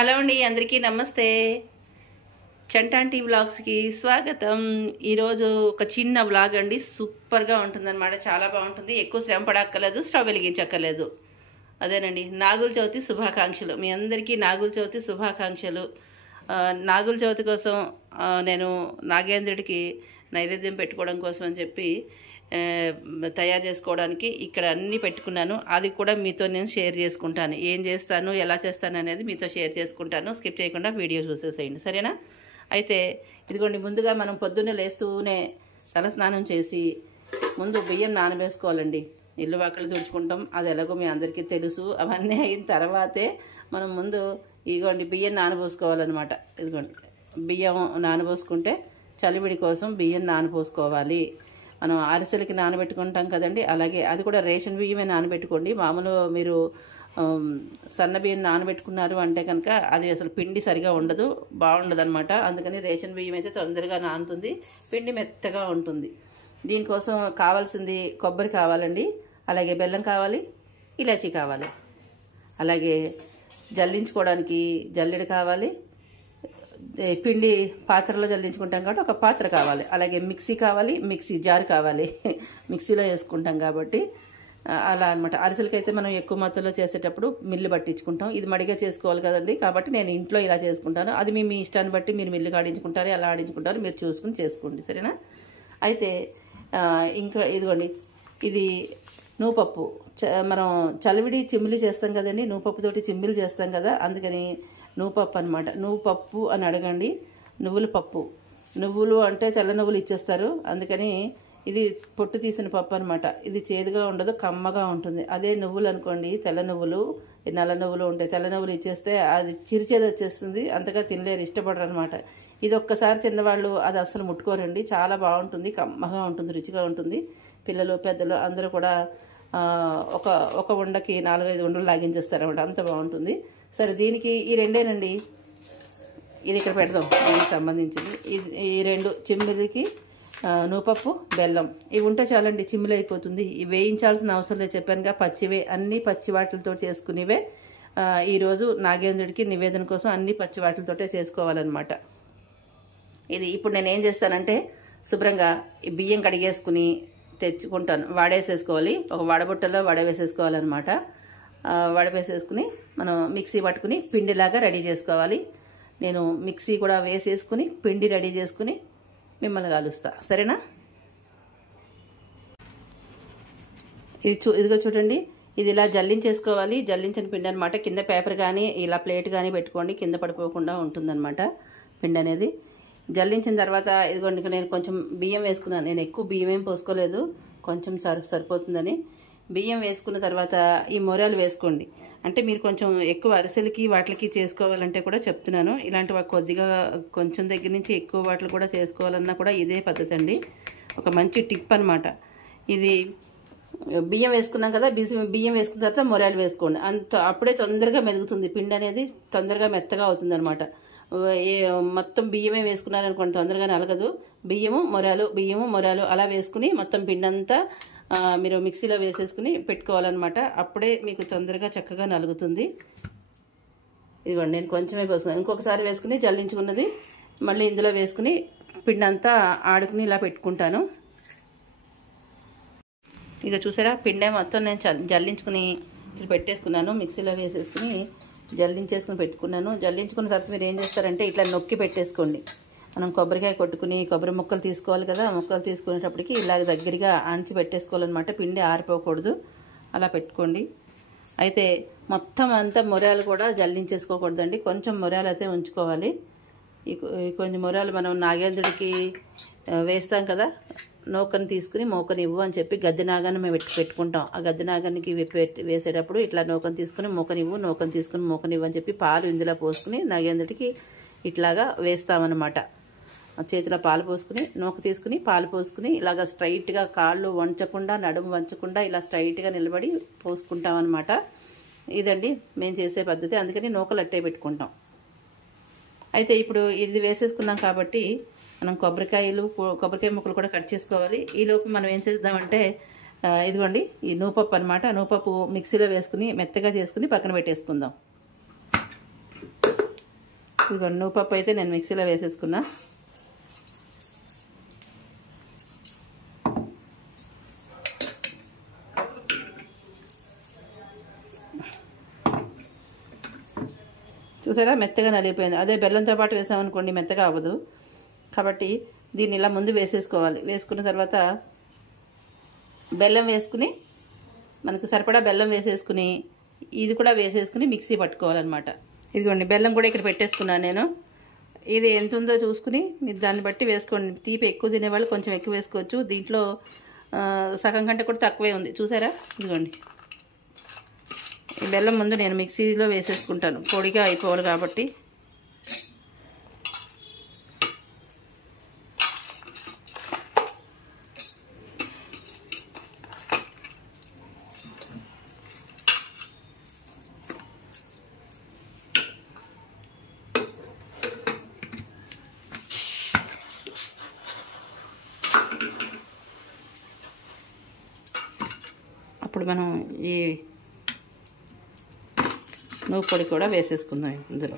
Hello అండి, అందరికీ నమస్తే. చంటాంటి వ్లాగ్స్కి స్వాగతం. ఈరోజు ఒక చిన్న వ్లాగ్ అండి. సూపర్గా ఉంటుందన్నమాట, చాలా బాగుంటుంది. ఎక్కువ శ్రమ పడక్కర్లేదు, స్టవ్ వెలిగించక్కర్లేదు. అదేనండి, నాగుల చవితి శుభాకాంక్షలు. మీ అందరికీ నాగుల చవితి శుభాకాంక్షలు. నాగుల చవితి కోసం నేను నాగేంద్రుడికి నైవేద్యం పెట్టుకోవడం కోసం అని చెప్పి తయారు చేసుకోవడానికి ఇక్కడ అన్నీ పెట్టుకున్నాను. అది కూడా మీతో నేను షేర్ చేసుకుంటాను. ఏం చేస్తాను, ఎలా చేస్తాను అనేది మీతో షేర్ చేసుకుంటాను. స్కిప్ చేయకుండా వీడియో చూసేసేయండి, సరేనా? అయితే ఇదిగోండి, ముందుగా మనం పొద్దున్నే లేస్తూనే తలస్నానం చేసి ముందు బియ్యం నానబేసుకోవాలండి. ఇల్లు వాకిళ్ళు తుడుచుకుంటాం, అది ఎలాగో మీ అందరికీ తెలుసు. అవన్నీ అయిన తర్వాతే మనం ముందు ఇదిగోండి బియ్యం నానబోసుకోవాలన్నమాట. ఇదిగోండి బియ్యం నానబోసుకుంటే చలివిడి కోసం బియ్యం నానబోసుకోవాలి. మనం అరిసెలకి నానబెట్టుకుంటాం కదండి, అలాగే అది కూడా రేషన్ బియ్యమే నానబెట్టుకోండి. మామూలు మీరు సన్న బియ్యం నానబెట్టుకున్నారు అంటే కనుక అది అసలు పిండి సరిగా ఉండదు, బాగుండదు అనమాట. అందుకని రేషన్ బియ్యం అయితే తొందరగా నానుతుంది, పిండి మెత్తగా ఉంటుంది. దీనికోసం కావాల్సింది కొబ్బరి కావాలండి, అలాగే బెల్లం కావాలి, ఇలాచీ కావాలి, అలాగే జల్లించుకోవడానికి జల్లెడ కావాలి, పిండి పాత్రలో జల్లించుకుంటాం కాబట్టి ఒక పాత్ర కావాలి, అలాగే మిక్సీ కావాలి, మిక్సీ జార్ కావాలి. మిక్సీలో వేసుకుంటాం కాబట్టి అలా అనమాట. అరిసెలకైతే మనం ఎక్కువ మొత్తంలో చేసేటప్పుడు మిల్లు పట్టించుకుంటాం. ఇది మడిగా చేసుకోవాలి కదండి, కాబట్టి నేను ఇంట్లో ఇలా చేసుకుంటాను. అది మీ ఇష్టాన్ని బట్టి మీరు మిల్లుగా ఆడించుకుంటారు, ఎలా ఆడించుకుంటారు మీరు చూసుకుని చేసుకోండి, సరేనా? అయితే ఇంకా ఇదిగోండి, ఇది నూపప్పు. మనం చలివిడి చిమ్మిలి చేస్తాం కదండి, నూపప్పుతోటి చిమ్మిలి చేస్తాం కదా, అందుకని నూపప్పు అనమాట. నూపప్పు అని అడగండి. నువ్వుల పప్పు, నువ్వులు అంటే తెల్ల నువ్వులు ఇచ్చేస్తారు, అందుకని ఇది పొట్టు తీసిన పప్పు అనమాట. ఇది చేదుగా ఉండదు, కమ్మగా ఉంటుంది. అదే నువ్వులు అనుకోండి, తెల్ల నువ్వులు, నల్ల నువ్వులు ఉంటాయి. తెల్ల నువ్వులు ఇచ్చేస్తే అది చిరుచేది వచ్చేస్తుంది, అంతగా తినలేరు, ఇష్టపడరు అనమాట. ఇది ఒక్కసారి తిన్నవాళ్ళు అది అస్సలు ముట్టుకోరండి. చాలా బాగుంటుంది, కమ్మగా ఉంటుంది, రుచిగా ఉంటుంది. పిల్లలు పెద్దలు అందరూ కూడా ఒక ఉండకి 4-5 ఉండలు లాగించేస్తారు అనమాట, అంత బాగుంటుంది. సరే, దీనికి ఈ రెండేనండి, ఇది ఇక్కడ పెడదాం. దీనికి సంబంధించింది ఈ రెండు చిమ్మిలికి నూపప్పు, బెల్లం ఇవి ఉంటే చాలండి, చిమ్మిలి అయిపోతుంది. ఇవి వేయించాల్సిన అవసరం లేదు, చెప్పానుగా, పచ్చివే, అన్ని పచ్చి వాటిలతో చేసుకునేవే. ఈరోజు నాగేంద్రుడికి నివేదన కోసం అన్ని పచ్చి వాటిలతోటే చేసుకోవాలన్నమాట. ఇది ఇప్పుడు నేను ఏం చేస్తానంటే, శుభ్రంగా ఈ బియ్యం కడిగేసుకుని తెచ్చుకుంటాను. వాడేసేసుకోవాలి, ఒక వడబుట్టలో వడవేసేసుకోవాలన్నమాట. వడవేసేసుకుని మనం మిక్సీ పట్టుకుని పిండిలాగా రెడీ చేసుకోవాలి. నేను మిక్సీ కూడా వేసేసుకుని పిండి రెడీ చేసుకుని మిమ్మల్ని కలుస్తా, సరేనా? ఇదిగో చూడండి, ఇది ఇలా జల్లించేసుకోవాలి. జల్లించిన పిండి అనమాట. కింద పేపర్ కానీ ఇలా ప్లేట్ కానీ పెట్టుకోండి, కింద పడిపోకుండా ఉంటుందన్నమాట పిండి అనేది. జల్లించిన తర్వాత ఇదిగోండి, నేను కొంచెం బియ్యం వేసుకున్నాను. నేను ఎక్కువ బియ్యం ఏం పోసుకోలేదు, కొంచెం సరిపోతుందని. బియ్యం వేసుకున్న తర్వాత ఈ మొరాలు వేసుకోండి. అంటే మీరు కొంచెం ఎక్కువ అరిసెలకి వాటికి చేసుకోవాలంటే కూడా చెప్తున్నాను. ఇలాంటి కొద్దిగా కొంచెం దగ్గర నుంచి ఎక్కువ వాటిలు కూడా చేసుకోవాలన్నా కూడా ఇదే పద్ధతి అండి, ఒక మంచి టిప్ అనమాట ఇది. బియ్యం వేసుకున్నాం కదా, బియ్యం వేసుకున్న తర్వాత మొరాలు వేసుకోండి. అప్పుడే తొందరగా మెదుగుతుంది, పిండి అనేది తొందరగా మెత్తగా అవుతుంది అనమాట. మొత్తం బియ్యమే వేసుకున్నారనుకోండి, తొందరగా నలగదు. బియ్యము మొరాలు అలా వేసుకుని మొత్తం పిండి అంతా మీరు మిక్సీలో వేసేసుకుని పెట్టుకోవాలన్నమాట. అప్పుడే మీకు తొందరగా చక్కగా నలుగుతుంది. ఇదిగోండి, నేను కొంచెమే వేసుకున్నాను. ఇంకొకసారి వేసుకుని జల్లించుకున్నది మళ్ళీ ఇందులో వేసుకుని పిండి అంతా ఆడుకుని ఇలా పెట్టుకుంటాను. ఇక చూసారా, పిండి మొత్తం నేను జల్లించుకుని ఇక్కడ పెట్టేసుకున్నాను. మిక్సీలో వేసేసుకుని జల్లించేసుకుని పెట్టుకున్నాను. జల్లించుకున్న తర్వాత మీరు ఏం చేస్తారంటే ఇట్లా నొక్కి పెట్టేసుకోండి. మనం కొబ్బరికాయ కొట్టుకుని కొబ్బరి ముక్కలు తీసుకోవాలి కదా, ముక్కలు తీసుకునేటప్పటికి ఇలాగ దగ్గరగా ఆంచి పెట్టేసుకోవాలన్నమాట. పిండి ఆరిపోకూడదు, అలా పెట్టుకోండి. అయితే మొత్తం అంతా మొరాలు కూడా జల్లించేసుకోకూడదండి, కొంచెం మొరాలు అయితే ఉంచుకోవాలి. కొంచెం మొరాలు మనం నాగేంద్రుడికి వేస్తాం కదా, నూకని తీసుకుని మోకని ఇవ్వు అని చెప్పి గద్దె నాగాన్ని మేము పెట్టుకుంటాం. ఆ గద్దె నాగానికి వేసేటప్పుడు ఇట్లా నూకని తీసుకుని మోకనివ్వు, నూకని తీసుకుని మోకనివ్వు అని చెప్పి పాలు ఇందులో పోసుకుని నాగేంద్రుడికి ఇట్లాగా వేస్తామన్నమాట. చేతిలో పాలు పోసుకుని నూక తీసుకుని పాలు పోసుకుని ఇలాగ స్ట్రైట్గా కాళ్ళు వంచకుండా, నడుము వంచకుండా ఇలా స్ట్రైట్గా నిలబడి పోసుకుంటాం అనమాట. ఇదండి మేము చేసే పద్ధతి, అందుకని నూకలు అట్టే పెట్టుకుంటాం. అయితే ఇప్పుడు ఇది వేసేసుకున్నాం కాబట్టి మనం కొబ్బరికాయ ముక్కలు కూడా కట్ చేసుకోవాలి. ఈలోపు మనం ఏం చేద్దామంటే ఇదిగోండి, ఈ నూపప్పు అనమాట. నూపప్పు మిక్సీలో వేసుకుని మెత్తగా చేసుకుని పక్కన పెట్టేసుకుందాం. ఇదిగోండి నువ్వుపప్పు అయితే నేను మిక్సీలో వేసేసుకున్నా. చూసారా మెత్తగా నలిగిపోయింది. అదే బెల్లంతో పాటు వేసామనుకోండి మెత్తగా అవ్వదు. కాబట్టి దీన్ని ఇలా ముందు వేసేసుకోవాలి. వేసుకున్న తర్వాత బెల్లం వేసుకుని మనకు సరిపడా బెల్లం వేసేసుకుని ఇది కూడా వేసేసుకుని మిక్సీ పట్టుకోవాలన్నమాట. ఇదిగోండి బెల్లం కూడా ఇక్కడ పెట్టేసుకున్నాను నేను. ఇది ఎంత ఉందో చూసుకుని మీరు దాన్ని బట్టి వేసుకోండి. తీపి ఎక్కువ తినేవాళ్ళు కొంచెం ఎక్కువ వేసుకోవచ్చు. దీంట్లో సగం కంటే కూడా తక్కువే ఉంది చూసారా. ఇదిగోండి ఈ బెల్లం ముందు నేను మిక్సీలో వేసేసుకుంటాను, పొడిగా అయిపోవాలి కాబట్టి. అప్పుడు మనం ఈ నువ్వు పొడి కూడా వేసేసుకుందాం ఇందులో.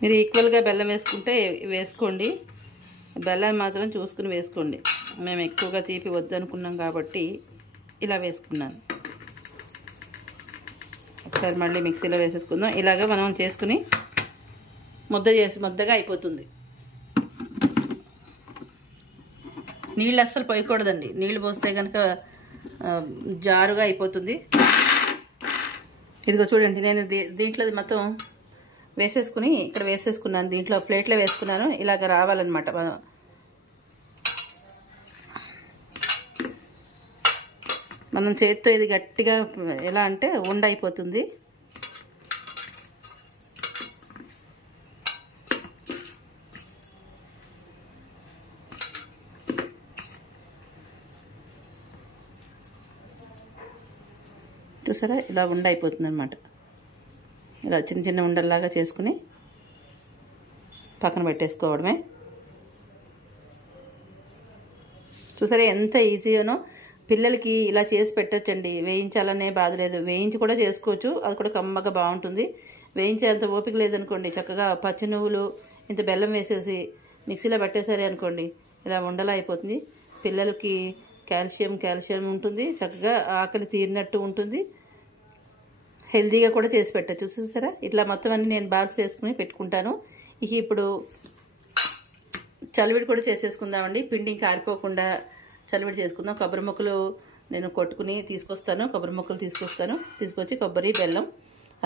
మీరు ఈక్వల్గా బెల్లం వేసుకుంటే వేసుకోండి, బెల్లం మాత్రం చూసుకుని వేసుకోండి. మేము ఎక్కువగా తీపి వద్దు అనుకున్నాం కాబట్టి ఇలా వేసుకున్నాను. ఒకసారి మళ్ళీ మిక్సీలో వేసేసుకుందాం. ఇలాగ మనం చేసుకుని ముద్దగా అయిపోతుంది. నీళ్ళు అస్సలు పోయకూడదండి. నీళ్ళు పోస్తే కనుక జారుగా అయిపోతుంది. ఇదిగో చూడండి నేను దీంట్లో మొత్తం వేసేసుకుని ఇక్కడ వేసేసుకున్నాను. దీంట్లో ప్లేట్లో వేసుకున్నాను. ఇలాగ రావాలన్నమాట. మనం చేత్తో ఇది గట్టిగా ఎలా అంటే ఉండ అయిపోతుంది. చూసారా ఇలా ఉండ అయిపోతుంది అనమాట. ఇలా చిన్న చిన్న ఉండల్లాగా చేసుకుని పక్కన పెట్టేసుకోవడమే. చూసారా ఎంత ఈజీగానో. పిల్లలకి ఇలా చేసి పెట్టచ్చండి. వేయించాలనే బాధ లేదు. వేయించి కూడా చేసుకోవచ్చు. అది కూడా కమ్మగా బాగుంటుంది. వేయించేంత ఓపిక లేదనుకోండి చక్కగా పచ్చి నువ్వులు ఇంత బెల్లం వేసేసి మిక్సీలో పట్టేసరి అనుకోండి ఇలా ఉండలా అయిపోతుంది. పిల్లలకి కాల్షియం ఉంటుంది. చక్కగా ఆకలి తీరినట్టు ఉంటుంది. హెల్తీగా కూడా చేసి పెట్టచ్చు. చూసారా ఇట్లా మొత్తం అన్ని నేను బాల్స్ చేసుకుని పెట్టుకుంటాను. ఇప్పుడు చలివిడి కూడా చేసేసుకుందామండి. పిండి కారిపోకుండా చలివిడి చేసుకుందాం. కొబ్బరి ముక్కలు నేను కొట్టుకుని తీసుకొస్తాను. తీసుకొచ్చి కొబ్బరి బెల్లం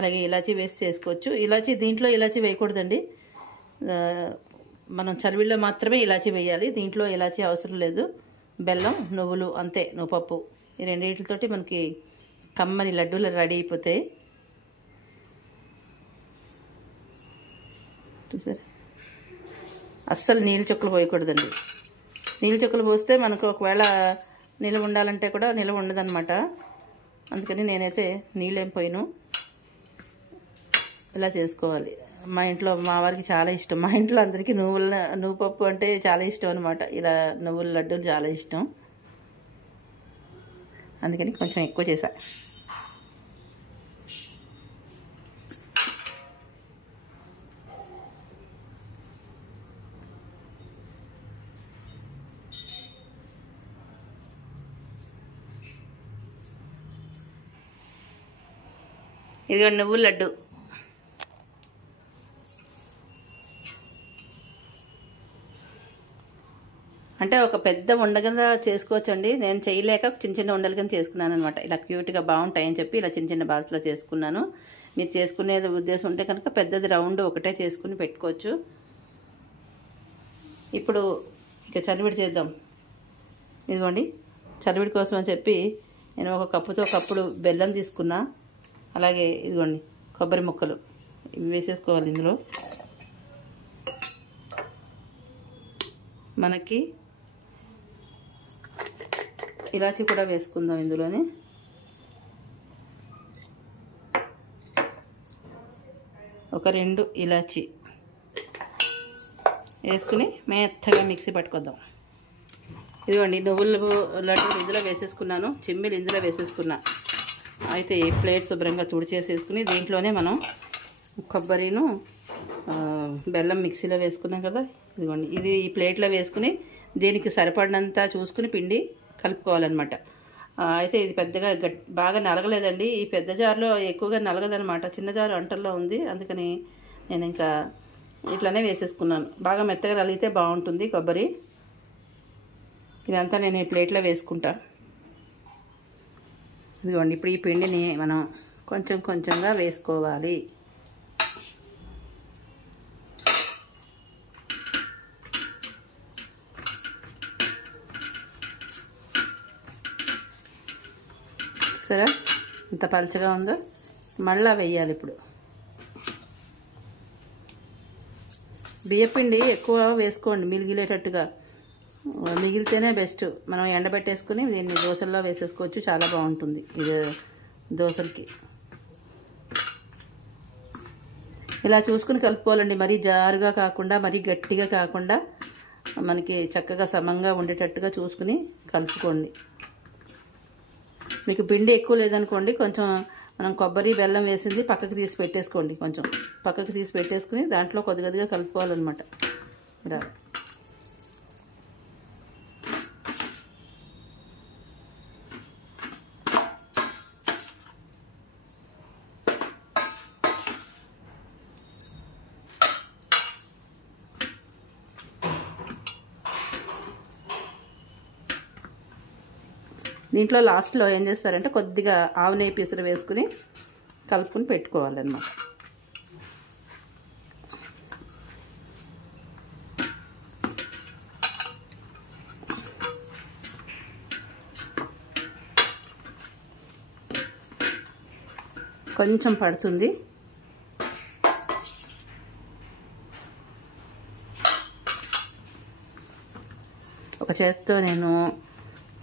అలాగే ఇలాచీ వేసి చేసుకోవచ్చు. దీంట్లో ఇలాచీ వేయకూడదండి. మనం చలివిడిలో మాత్రమే ఇలాచీ వేయాలి. దీంట్లో ఇలాచీ అవసరం లేదు. బెల్లం నువ్వులు అంతే, నువ్వుపప్పు ఈ రెండింటితోటి మనకి కమ్మని లడ్డూలు రెడీ అయిపోతాయి. చూసారా అస్సలు నీళ్ళు చుక్కలు పోయకూడదండి. నీళ్ళు చుక్కలు పోస్తే మనకు ఒకవేళ నిల్వ ఉండాలంటే కూడా నిల్వ ఉండదన్నమాట. అందుకని నేనైతే నీళ్ళేం పోయిను. ఇలా చేసుకోవాలి. మా ఇంట్లో మా వారికి చాలా ఇష్టం. మా ఇంట్లో అందరికీ నువ్వుపప్పు అంటే చాలా ఇష్టం అనమాట. ఇలా నువ్వుల లడ్డూలు చాలా ఇష్టం. అందుకని కొంచెం ఎక్కువ చేశా. ఇదిగో నువ్వుల లడ్డు. అంటే ఒక పెద్ద ఉండ కింద చేసుకోవచ్చండి. నేను చేయలేక చిన్న చిన్న ఉండల కింద చేసుకున్నాను అనమాట. ఇలా క్యూట్గా బాగుంటాయని చెప్పి ఇలా చిన్న చిన్న బాల్స్లో చేసుకున్నాను. మీరు చేసుకునేది ఉద్దేశం ఉంటే కనుక పెద్దది రౌండ్ ఒకటే చేసుకుని పెట్టుకోవచ్చు. ఇప్పుడు ఇక చలివిడి చేద్దాం. ఇదిగోండి చలివిడి కోసం అని చెప్పి నేను ఒక కప్పుతో కప్పుడు బెల్లం తీసుకున్నా. అలాగే ఇదిగోండి కొబ్బరి ముక్కలు ఇవి వేసేసుకోవాలి. ఇందులో మనకి ఇలాచీ కూడా వేసుకుందాం. ఇందులోనే ఒక 2 ఇలాచీ వేసుకుని మెత్తగా మిక్సీ పట్టుకొద్దాం. ఇదిగోండి నువ్వుల లడ్డూలు ఇందులో వేసేసుకున్నాను, చిమ్మిలు ఇందులో వేసేసుకున్నా. అయితే ఈ ప్లేట్ శుభ్రంగా తుడిచేసేసుకుని దీంట్లోనే మనం కొబ్బరిను బెల్లం మిక్సీలో వేసుకున్నాం కదా, ఇదిగోండి ఇది ఈ ప్లేట్లో వేసుకుని దీనికి సరిపడినంత చూసుకుని పిండి కలుపుకోవాలన్నమాట. అయితే ఇది పెద్దగా బాగా నలగలేదండి, ఈ పెద్ద జార్లో ఎక్కువగా నలగదనమాట, చిన్న జారు అంటల్లో ఉంది. అందుకని నేను ఇంకా ఇట్లానే వేసేసుకున్నాను. బాగా మెత్తగా నలిగితే బాగుంటుంది కొబ్బరి. ఇదంతా నేను ఈ ప్లేట్లో వేసుకుంటా. ఇదిగోండి ఇప్పుడు ఈ పిండిని మనం కొంచెం కొంచెంగా వేసుకోవాలి. సరే ఇంత పలచగా ఉందో మళ్ళా వేయాలి. ఇప్పుడు బియ్యపిండి ఎక్కువ వేసుకోండి, మిగిలేటట్టుగా, మిగిలితేనే బెస్ట్. మనం ఎండబెట్టేసుకుని దీన్ని దోశల్లో వేసేసుకోవచ్చు, చాలా బాగుంటుంది ఇది దోశలకి. ఇలా చూసుకుని కలుపుకోవాలండి, మరీ జారుగా కాకుండా మరీ గట్టిగా కాకుండా మనకి చక్కగా సమంగా ఉండేటట్టుగా చూసుకుని కలుపుకోండి. మీకు పిండి ఎక్కువ లేదనుకోండి, కొంచెం మనం కొబ్బరి బెల్లం వేసింది పక్కకి తీసి పెట్టేసుకోండి, కొంచెం పక్కకి తీసి పెట్టేసుకుని దాంట్లో కొద్దిగా కలుపుకోవాలన్నమాట. ఇలా దీంట్లో లాస్ట్లో ఏం చేస్తారంటే కొద్దిగా ఆవు నెయ్యి పీసులు వేసుకుని కలుపుకుని పెట్టుకోవాలన్నమాట. కొంచెం పడుతుంది. ఒక చేత్తో నేను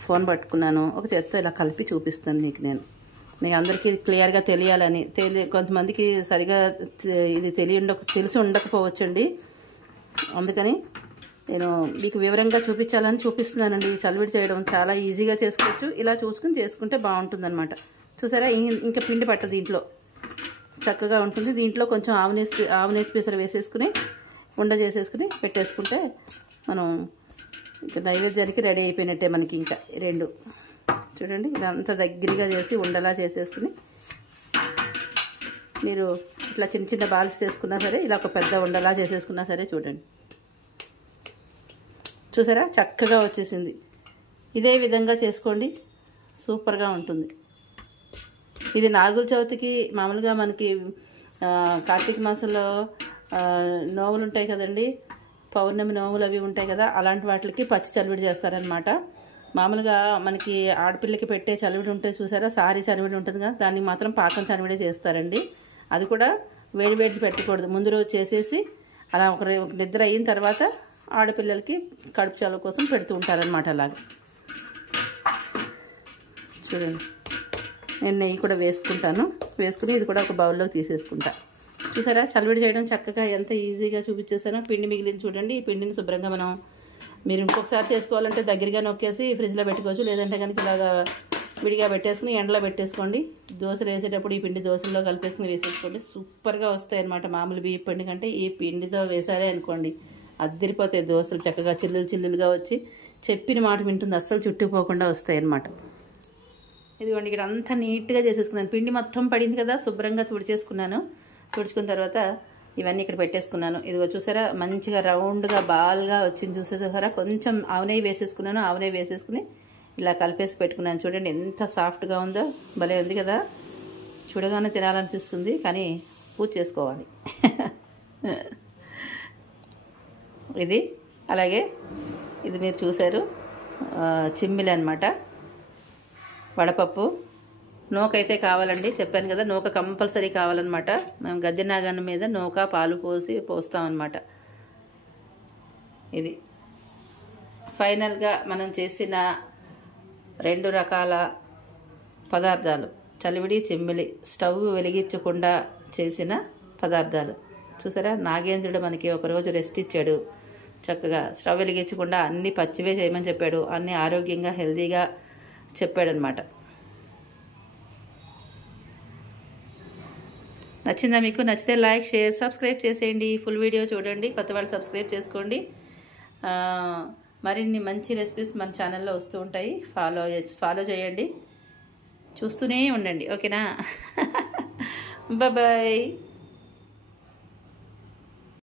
ఫోన్ పట్టుకున్నాను, ఒక చేత్తో ఇలా కలిపి చూపిస్తాను మీకు అందరికీ క్లియర్గా తెలియాలని. కొంతమందికి సరిగా ఇది తెలిసి ఉండకపోవచ్చండి, అందుకని నేను మీకు వివరంగా చూపించాలని చూపిస్తున్నానండి. చలివిడి చేయడం చాలా ఈజీగా చేసుకోవచ్చు, ఇలా చూసుకుని చేసుకుంటే బాగుంటుందన్నమాట. చూసారా, ఇంకా పిండి పట్ట దీంట్లో చక్కగా ఉంటుంది. దీంట్లో కొంచెం ఆవునేసి పీసలు వేసేసుకుని ఉండ చేసేసుకుని పెట్టేసుకుంటే మనం ఇంకా నైవేద్యానికి రెడీ అయిపోయినట్టే మనకి. ఇంకా రెండు చూడండి, ఇదంతా దగ్గరగా చేసి ఉండలా చేసేసుకుని మీరు ఇట్లా చిన్న చిన్న బాల్స్ చేసుకున్నా సరే, ఇలా ఒక పెద్ద ఉండలా చేసేసుకున్నా సరే, చూడండి చూసారా చక్కగా వచ్చేసింది. ఇదే విధంగా చేసుకోండి, సూపర్గా ఉంటుంది. ఇది నాగుల చవితికి మామూలుగా మనకి కార్తీక మాసంలో నోములు ఉంటాయి కదండి, పౌర్ణమి నోములు అవి ఉంటాయి కదా, అలాంటి వాటికి పచ్చి చలివిడి చేస్తారనమాట. మామూలుగా మనకి ఆడపిల్లకి పెట్టే చలివిడి ఉంటుంది చూసారా, సారీ చలివిడి ఉంటుంది కదా, దాన్ని మాత్రం పాకం చలివిడే చేస్తారండి. అది కూడా వేడి పెట్టకూడదు, ముందు రోజు చేసేసి అలా ఒక నిద్ర అయిన తర్వాత ఆడపిల్లలకి కడుపు చలువ కోసం పెడుతూ ఉంటారనమాట. అలాగే చూడండి, నేను నెయ్యి కూడా వేసుకుంటాను. వేసుకుని ఇది కూడా ఒక బౌల్లోకి తీసేసుకుంటా. చూసారా చలివిడి చేయడం చక్కగా ఎంత ఈజీగా చూపించేసానో. పిండి మిగిలింది చూడండి, ఈ పిండిని శుభ్రంగా మీరు ఇంకొకసారి చేసుకోవాలంటే దగ్గరగా నొక్కేసి ఫ్రిడ్జ్లో పెట్టుకోవచ్చు, లేదంటే కనుక ఇలాగా విడిగా పెట్టేసుకుని ఎండలో పెట్టేసుకోండి. దోశలు వేసేటప్పుడు ఈ పిండి దోశల్లో కలిపేసుకుని వేసేసుకోండి, సూపర్గా వస్తాయి అన్నమాట. మామూలు బియ్య పిండి కంటే ఈ పిండితో వేసారే అనుకోండి అద్దరిపోతాయి దోశలు, చక్కగా చిల్లులుగా వచ్చి చెప్పిన మాట వింటుంది, అస్సలు చుట్టుకుపోకుండా వస్తాయి అన్నమాట. ఇదిగోండి ఇక్కడ అంతా నీట్గా చేసేసుకున్నాను. పిండి మొత్తం పడింది కదా, శుభ్రంగా తుడిచేసుకున్నాను. తుడుచుకున్న తర్వాత ఇవన్నీ ఇక్కడ పెట్టేసుకున్నాను. ఇదిగో చూసారా మంచిగా రౌండ్గా బాల్గా వచ్చింది, చూసేసారా. కొంచెం ఆవునెయ్యి వేసేసుకున్నాను, ఆవునెయ్యి వేసేసుకుని ఇలా కలిపేసి పెట్టుకున్నాను. చూడండి ఎంత సాఫ్ట్గా ఉందో, భలే ఉంది కదా, చూడగానే తినాలనిపిస్తుంది, కానీ పూజ చేసుకోవాలి. ఇది అలాగే ఇది మీరు చూసారు చిమ్మిలి అన్నమాట, వడపప్పు. నూకైతే కావాలండి, చెప్పాను కదా, నూక కంపల్సరీ కావాలన్నమాట. మేము గద్దె నాగన్న మీద నూక పాలు పోస్తామన్నమాట. ఇది ఫైనల్గా మనం చేసిన 2 రకాల పదార్థాలు, చలివిడి చిమ్మిలి, స్టవ్ వెలిగించకుండా చేసిన పదార్థాలు. చూసారా, నాగేంద్రుడు మనకి ఒకరోజు రెస్ట్ ఇచ్చాడు, చక్కగా స్టవ్ వెలిగించకుండా అన్నీ పచ్చివే చేయమని చెప్పాడు. అన్నీ ఆరోగ్యంగా హెల్తీగా చెప్పాడనమాట. నచ్చిందా మీకు? నచ్చితే లైక్, షేర్, సబ్స్క్రైబ్ చేసేయండి. ఫుల్ వీడియో చూడండి. కొత్త వాళ్ళు సబ్స్క్రైబ్ చేసుకోండి. మరిన్ని మంచి రెసిపీస్ మన ఛానల్లో వస్తూ ఉంటాయి. ఫాలో చేయండి, చూస్తూనే ఉండండి. ఓకేనా? బాయ్.